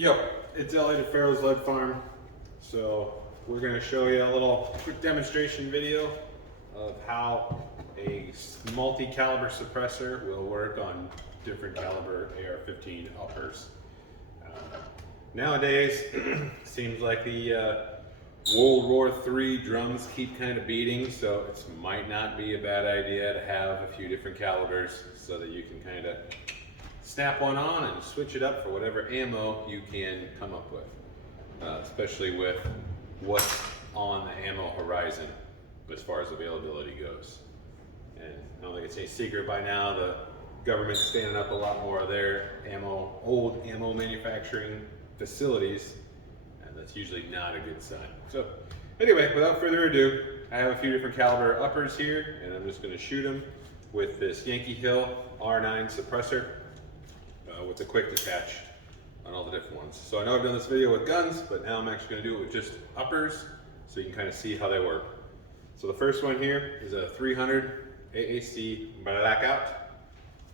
Yep, it's Elliot at Farro's Lead Farm. So we're going to show you a little quick demonstration video of how a multi-caliber suppressor will work on different caliber AR-15 uppers. Nowadays, seems like the World War III drums keep kind of beating, so it might not be a bad idea to have a few different calibers so that you can kind of snap one on and switch it up for whatever ammo you can come up with, especially with what's on the ammo horizon as far as availability goes. And I don't think it's any secret by now, the government's standing up a lot more of their old ammo manufacturing facilities, and that's usually not a good sign. So anyway, without further ado, I have a few different caliber uppers here, and I'm just going to shoot them with this YHM R9 suppressor with a quick detach on all the different ones. So I know I've done this video with guns, but now I'm actually going to do it with just uppers so you can kind of see how they work. So the first one here is a 300 AAC blackout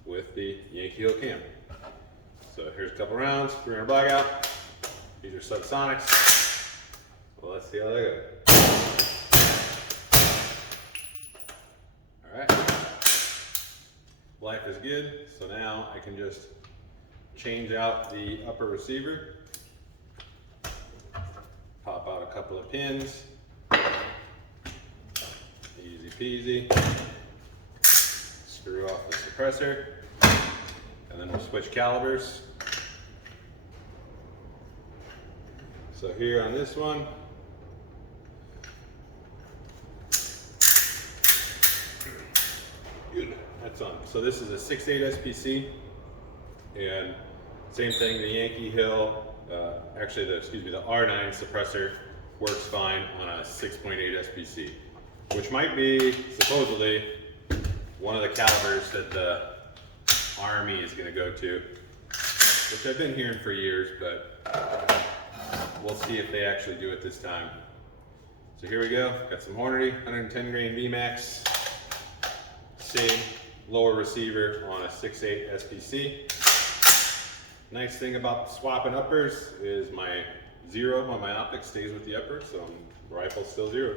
with the YHM cam. So here's a couple rounds, 300 blackout. These are subsonics. Well, let's see how they go. All right. Life is good. So now I can just change out the upper receiver. Pop out a couple of pins. Easy peasy. Screw off the suppressor. And then we'll switch calibers. So here on this one, that's on. So this is a 6.8 SPC, and same thing, the YHM, the R9 suppressor works fine on a 6.8 SPC, which might be supposedly one of the calibers that the Army is going to go to, which I've been hearing for years, but we'll see if they actually do it this time. So here we go. Got some Hornady, 110 grain VMAX. Same lower receiver on a 6.8 SPC. Nice thing about swapping uppers is my zero on my optic stays with the upper, so my rifle's still zero.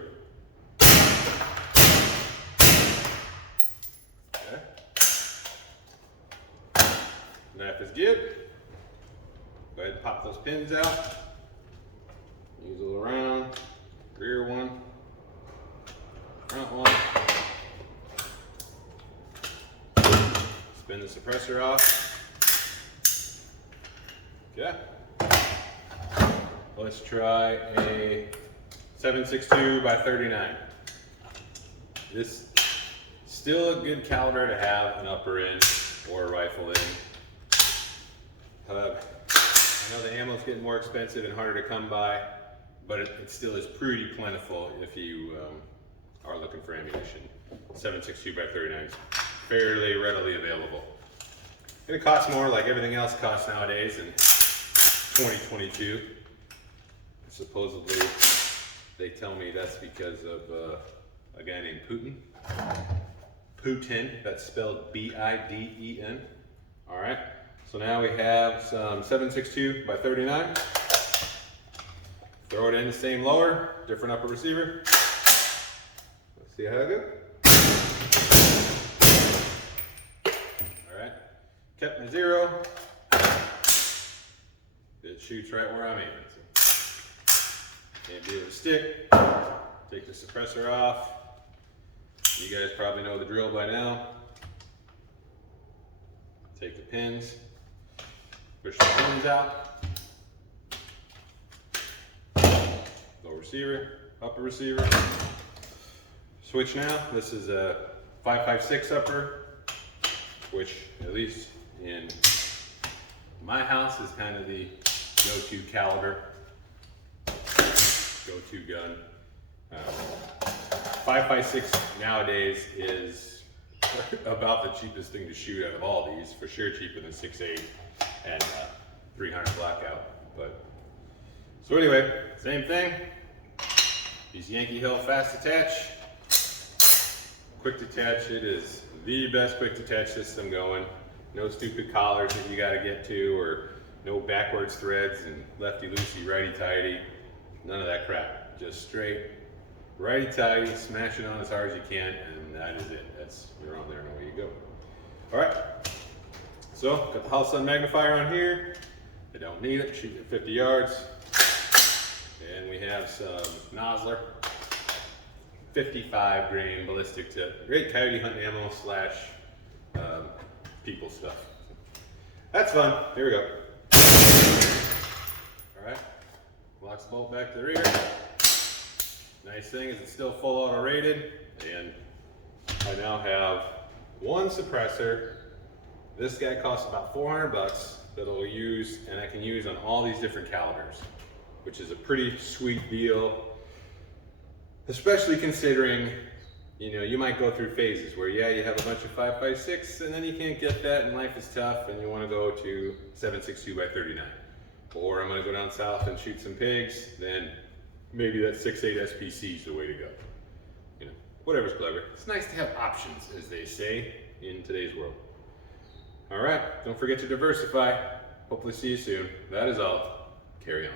Okay. Knife is good. Go ahead and pop those pins out. Use a little round, rear one, front one. Spin the suppressor off. Okay. Let's try a 7.62 by 39. This is still a good caliber to have an upper in or a rifle in. I know the ammo's getting more expensive and harder to come by, but it still is pretty plentiful if you are looking for ammunition. 7.62 by 39 is fairly readily available. And it costs more, like everything else costs nowadays in 2022. Supposedly, they tell me that's because of a guy named Putin. Putin, that's spelled B-I-D-E-N. All right, so now we have some 7.62 by 39. Throw it in the same lower, different upper receiver. Let's see how it goes. All right, kept my zero. It shoots right where I'm aiming. Can't be able to stick. Take the suppressor off. You guys probably know the drill by now. Take the pins, push the pins out. Lower receiver, upper receiver. Switch now. This is a 5.56 upper, which at least in my house is kind of the go-to caliber, go-to gun. 5.56 nowadays is about the cheapest thing to shoot out of all these, for sure cheaper than 6.8 and 300 blackout. But so anyway, same thing. These YHM fast detach, quick detach. It is the best quick detach system going. No stupid collars that you got to get to, or No backwards threads and lefty-loosey, righty-tighty. None of that crap. Just straight righty-tighty, smash it on as hard as you can, and that is it. You're on there and away you go. All right, so got the Hall Sun magnifier on here. I don't need it, shooting at 50 yards. And we have some Nosler 55 grain ballistic tip. Great coyote hunt ammo slash people stuff. That's fun. Here we go. All right, locks the bolt back to the rear. Nice thing is it's still full auto rated, and I now have one suppressor. This guy costs about 400 bucks that I'll use, and I can use on all these different calibers, which is a pretty sweet deal, especially considering, you know, you might go through phases where, yeah, you have a bunch of 5.56 and then you can't get that and life is tough and you want to go to 7.62 by 39. Or I'm going to go down south and shoot some pigs, then maybe that 6.8 SPC is the way to go. You know, whatever's clever. It's nice to have options, as they say in today's world. All right, don't forget to diversify. Hopefully see you soon. That is all. Carry on.